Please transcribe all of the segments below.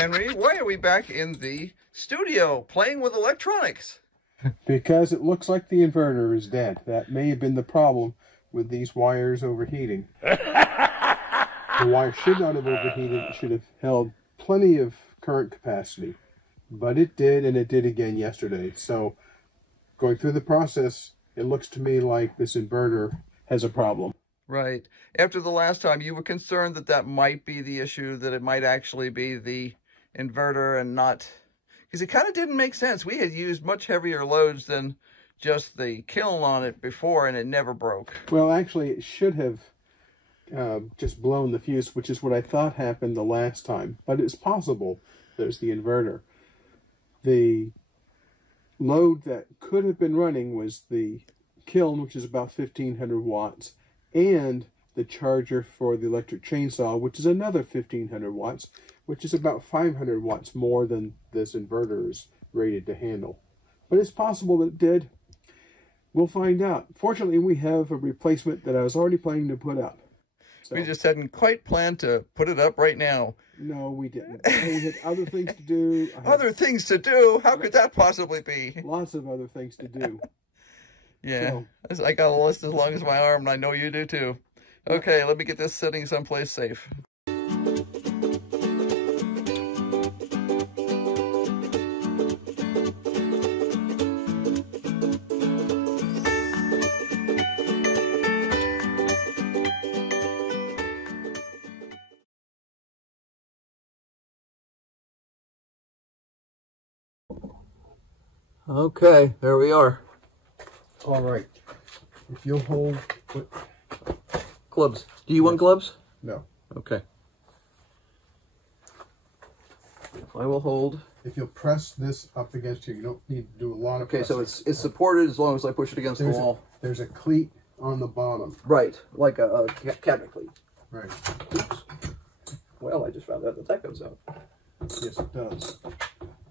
Henry, why are we back in the studio playing with electronics? Because it looks like the inverter is dead. That may have been the problem with these wires overheating. The wire should not have overheated. It should have held plenty of current capacity. But it did, and it did again yesterday. So, going through the process, it looks to me like this inverter has a problem. Right. After the last time, you were concerned that that might be the issue, that it might actually be the inverter and not... Because it kind of didn't make sense. We had used much heavier loads than just the kiln on it before, and it never broke. Well, actually, it should have just blown the fuse, which is what I thought happened the last time. But it's possible there's the inverter. The load that could have been running was the kiln, which is about 1,500 watts, and the charger for the electric chainsaw, which is another 1,500 watts, which is about 500 watts more than this inverter is rated to handle. But it's possible that it did. We'll find out. Fortunately, we have a replacement that I was already planning to put up. So, we just hadn't quite planned to put it up right now. No, we didn't. We had other things to do. Other things to do? How could that possibly be? Lots of other things to do. Yeah, so, I got a list as long as my arm, and I know you do too. Okay, let me get this sitting someplace safe. Okay, there we are. All right. If you'll hold... Gloves. Do you want gloves? No. Okay. I will hold. If you'll press this up against you, you don't need to do a lot of pressing. Okay, so it's supported as long as I push it against the wall. There's a cleat on the bottom. Right, like a cabinet cleat. Right. Oops. Well, I just found out that goes out. Yes, it does.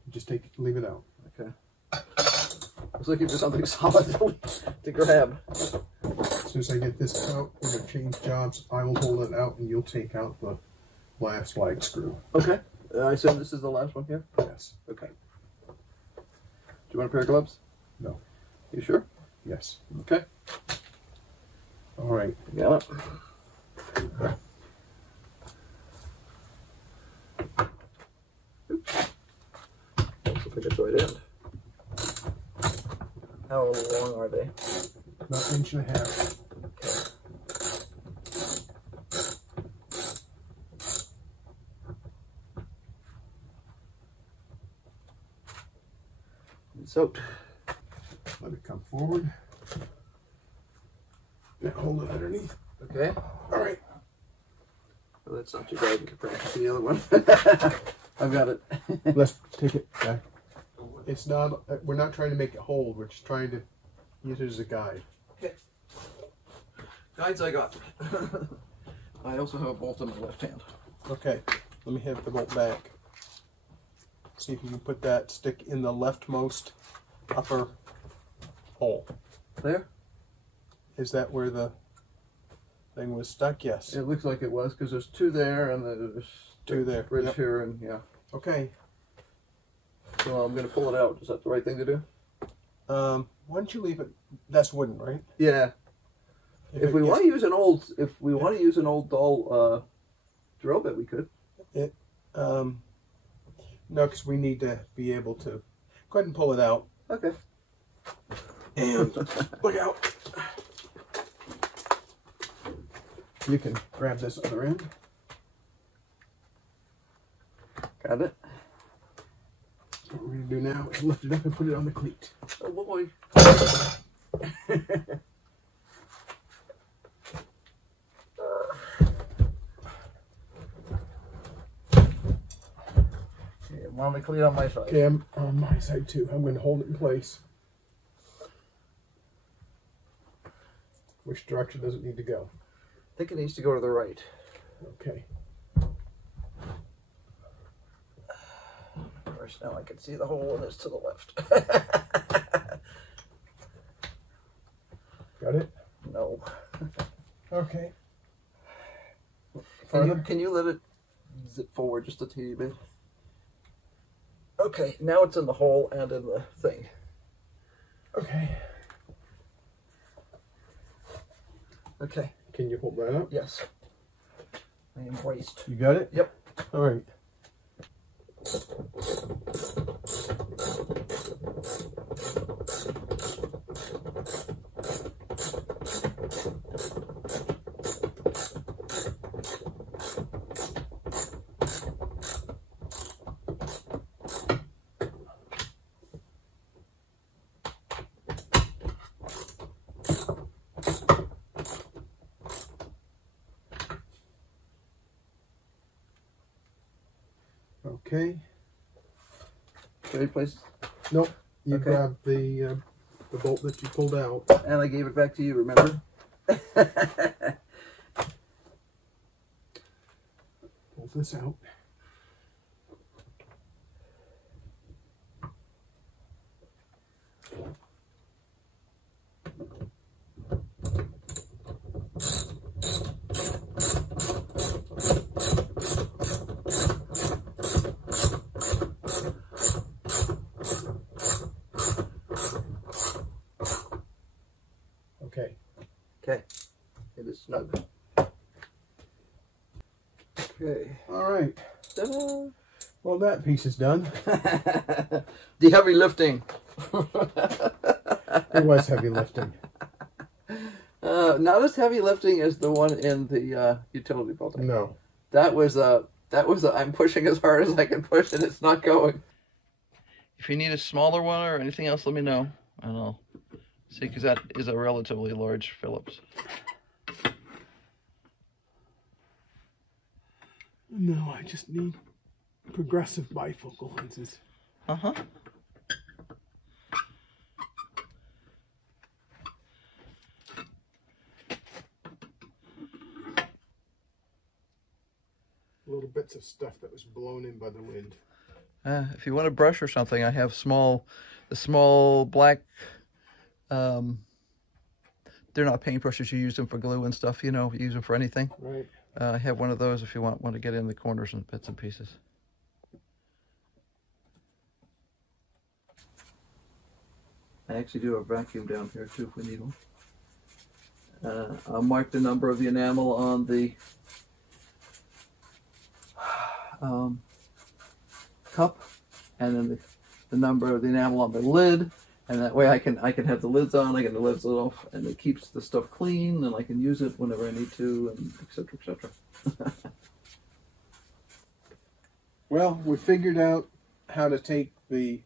Just leave it out. Okay. I was looking for something solid to grab. As soon as I get this out, we're going to change jobs. I will hold it out, and you'll take out the last lag screw. Okay. I assume this is the last one here? Yes. Okay. Do you want a pair of gloves? No. You sure? Yes. Okay. All right. Got it. Oops. Looks like it's right end. How long are they? About 1.5 inches. Okay. It's soaked. Let it come forward. Now hold it underneath. Okay. All right. Well, that's not too bad compared to the other one. I've got it. Let's take it back. It's not, we're not trying to make it hold. We're just trying to use it as a guide. Okay. Guides I got. I also have a bolt in my left hand. Okay. Let me have the bolt back. See if you can put that stick in the leftmost upper hole. There? Is that where the thing was stuck? Yes. It looks like it was, because there's two there and there's two there. Bridge Yep. here, and yeah. Okay. So I'm going to pull it out. Is that the right thing to do? Why don't you leave it? That's wooden, right? Yeah. If we want to use an old, dull drill bit, we could. No, because we need to be able to go ahead and pull it out. Okay. And look out. You can grab this other end. Got it. What we're going to do now is lift it up and put it on the cleat. Oh boy. I'm on the cleat on my side. Okay, I'm on my side too. I'm going to hold it in place. Which direction does it need to go? I think it needs to go to the right. Okay. Of course, now I can see the hole and it's to the left. Got it? No. Okay. Can you let it zip forward just a teeny bit? Okay, now it's in the hole and in the thing. Okay. Okay. Can you hold that up? Yes. I am braced. You got it? Yep. All right. Okay. Ready, please? Nope. You Okay. grabbed the bolt that you pulled out. And I gave it back to you, remember? Pull this out. Okay. Okay. It is snug. Okay. All right. Ta-da! Well, that piece is done. The heavy lifting. It was heavy lifting. Not as heavy lifting as the one in the utility building. No. That was I'm pushing as hard as I can push and it's not going. If you need a smaller one or anything else, let me know. And I'll see, because that is a relatively large Phillips. No, I just need progressive bifocal lenses. Uh-huh. Little bits of stuff that was blown in by the wind. If you want a brush or something, I have the small black, they're not paintbrushes, you use them for glue and stuff, you know, you use them for anything. Right. I have one of those if you want to get in the corners and bits and pieces. I actually do a vacuum down here too if we need one. I'll mark the number of the enamel on the cup, and then the number of the enamel on the lid, and that way I can have the lids on, I get the lids off, and it keeps the stuff clean, and I can use it whenever I need to, and etc. etc. Well, we figured out how to take the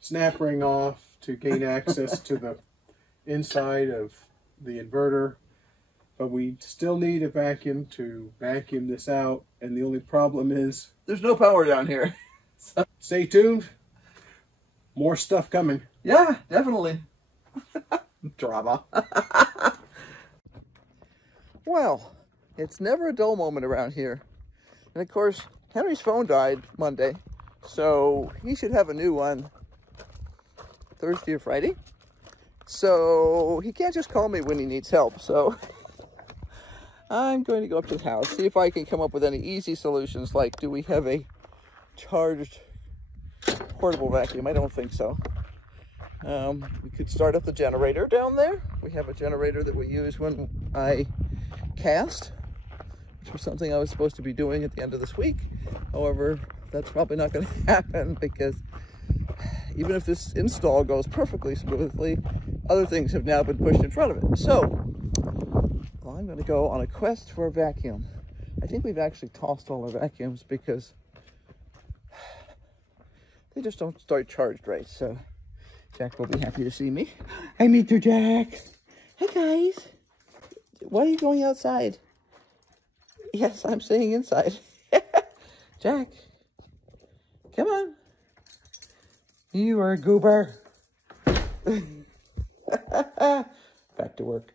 snap ring off to gain access to the inside of the inverter, but we still need a vacuum to vacuum this out, and the only problem is There's no power down here. So. Stay tuned. More stuff coming. Yeah, definitely. Drama. Well, it's never a dull moment around here. And of course, Henry's phone died Monday, so he should have a new one Thursday or Friday. So he can't just call me when he needs help. So I'm going to go up to the house, see if I can come up with any easy solutions, like do we have a charged portable vacuum? I don't think so. We could start up the generator down there. We have a generator that we use when I cast, which was something I was supposed to be doing at the end of this week. However, that's probably not going to happen because even if this install goes perfectly smoothly, other things have now been pushed in front of it. So, well, I'm going to go on a quest for a vacuum. I think we've actually tossed all our vacuums because they just don't start charged right. So Jack will be happy to see me. Hi, Mr. Jack. Hi, guys. Why are you going outside? Yes, I'm staying inside. Jack, come on. You are a goober. Back to work.